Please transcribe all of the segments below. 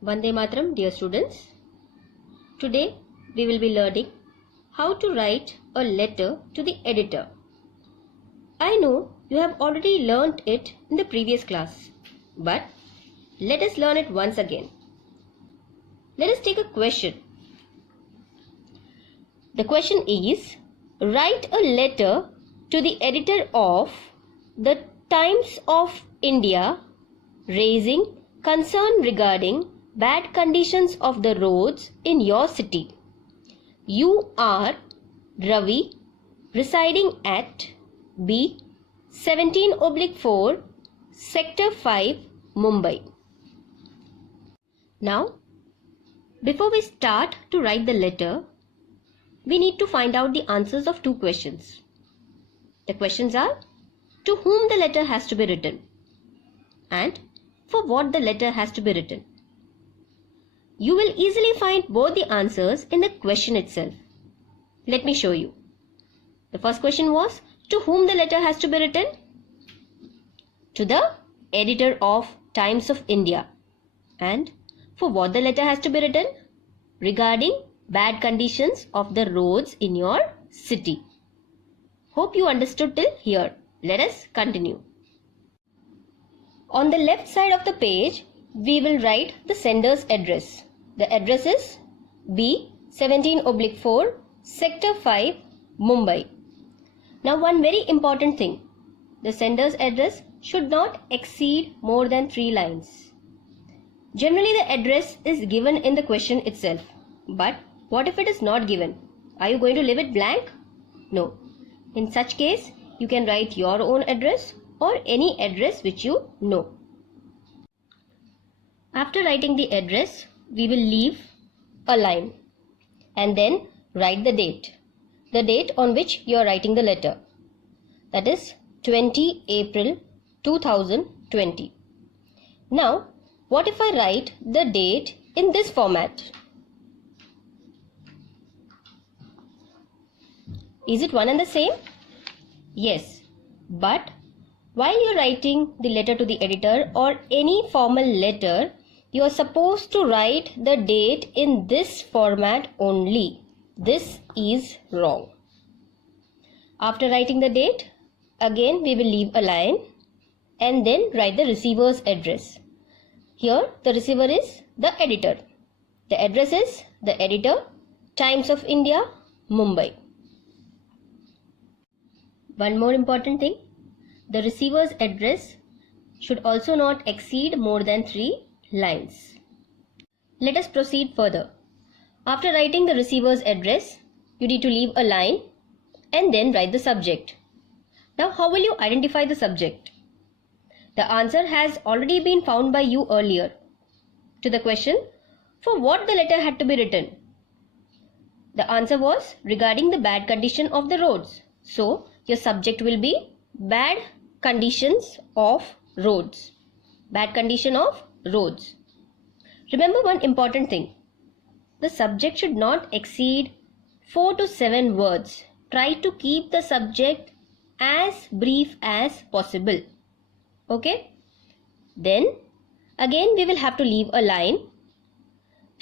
Vande Mataram, dear students. Today we will be learning how to write a letter to the editor. I know you have already learnt it in the previous class, but let us learn it once again. Let us take a question. The question is, write a letter to the editor of the Times of India raising concern regarding bad conditions of the roads in your city. You are Ravi, residing at B 17/4, Sector 5, Mumbai. Now, before we start to write the letter, we need to find out the answers of two questions. The questions are, to whom the letter has to be written and for what the letter has to be written. You will easily find both the answers in the question itself. Let me show you. The first question was, to whom the letter has to be written? To the editor of Times of India. And for what the letter has to be written? Regarding bad conditions of the roads in your city. Hope you understood till here. Let us continue. On the left side of the page, we will write the sender's address. The address is B 17/4, Sector 5, Mumbai. Now one very important thing. The sender's address should not exceed more than 3 lines. Generally the address is given in the question itself. But what if it is not given? Are you going to leave it blank? No. In such case, you can write your own address or any address which you know. After writing the address, we will leave a line and then write the date. The date on which you are writing the letter. That is 20 April 2020. Now, what if I write the date in this format? Is it one and the same? Yes, but while you are writing the letter to the editor or any formal letter, you are supposed to write the date in this format only. This is wrong. After writing the date, again we will leave a line and then write the receiver's address. Here the receiver is the editor. The address is the editor, Times of India, Mumbai. One more important thing, the receiver's address should also not exceed more than 3 lines. Let us proceed further. After writing the receiver's address, you need to leave a line and then write the subject. Now, how will you identify the subject? The answer has already been found by you earlier to the question, for what the letter had to be written. The answer was regarding the bad condition of the roads. So, your subject will be bad conditions of roads. Bad condition of roads. Remember one important thing. The subject should not exceed 4 to 7 words. Try to keep the subject as brief as possible. Okay? Then again we will have to leave a line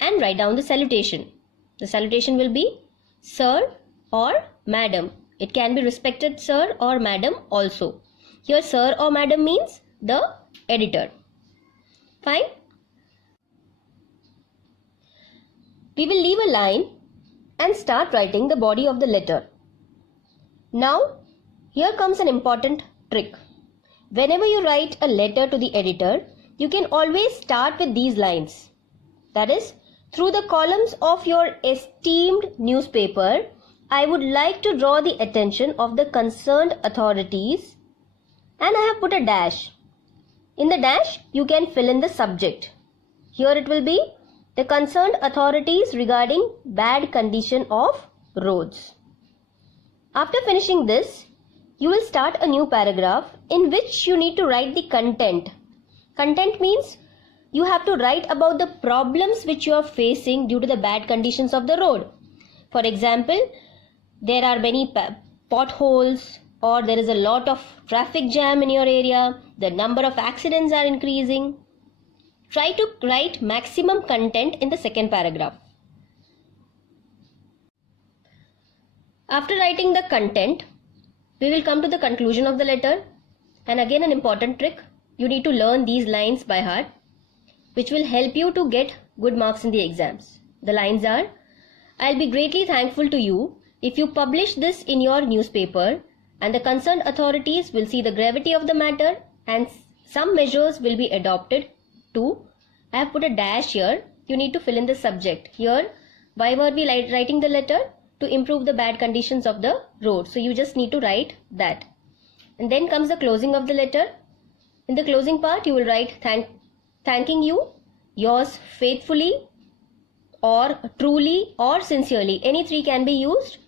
and write down the salutation. The salutation will be Sir or Madam. It can be respected sir or madam also. Here sir or madam means the editor. Fine. We will leave a line and start writing the body of the letter. Now, here comes an important trick. Whenever you write a letter to the editor, you can always start with these lines. That is, through the columns of your esteemed newspaper, I would like to draw the attention of the concerned authorities, and I have put a dash. In the dash, you can fill in the subject. Here it will be the concerned authorities regarding bad condition of roads. After finishing this, you will start a new paragraph in which you need to write the content. Content means you have to write about the problems which you are facing due to the bad conditions of the road. For example, there are many potholes or there is a lot of traffic jam in your area, the number of accidents are increasing. Try to write maximum content in the second paragraph. After writing the content, we will come to the conclusion of the letter. And again, an important trick, you need to learn these lines by heart, which will help you to get good marks in the exams. The lines are, I'll be greatly thankful to you if you publish this in your newspaper, and the concerned authorities will see the gravity of the matter and some measures will be adopted to. I have put a dash here. You need to fill in the subject. Here, why were we writing the letter? To improve the bad conditions of the road. So you just need to write that. And then comes the closing of the letter. In the closing part, you will write thanking you, yours faithfully, or truly, or sincerely. Any three can be used.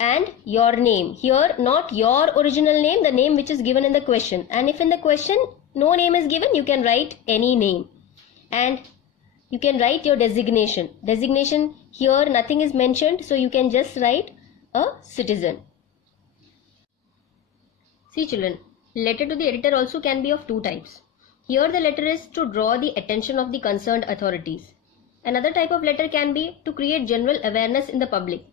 And your name. Here, not your original name, the name which is given in the question. And if in the question no name is given, you can write any name. And you can write your designation. Designation, here nothing is mentioned, so you can just write a citizen. See children, letter to the editor also can be of two types. Here the letter is to draw the attention of the concerned authorities. Another type of letter can be to create general awareness in the public.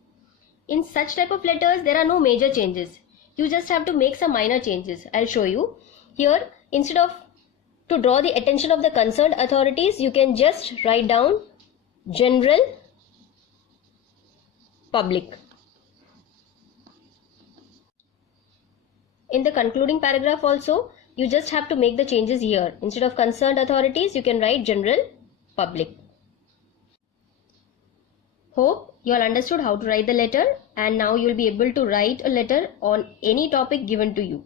In such type of letters, there are no major changes. You just have to make some minor changes. I'll show you. Here, instead of to draw the attention of the concerned authorities, you can just write down general public. In the concluding paragraph also, you just have to make the changes here. Instead of concerned authorities, you can write general public. Hope you all understood how to write the letter, and now you will be able to write a letter on any topic given to you.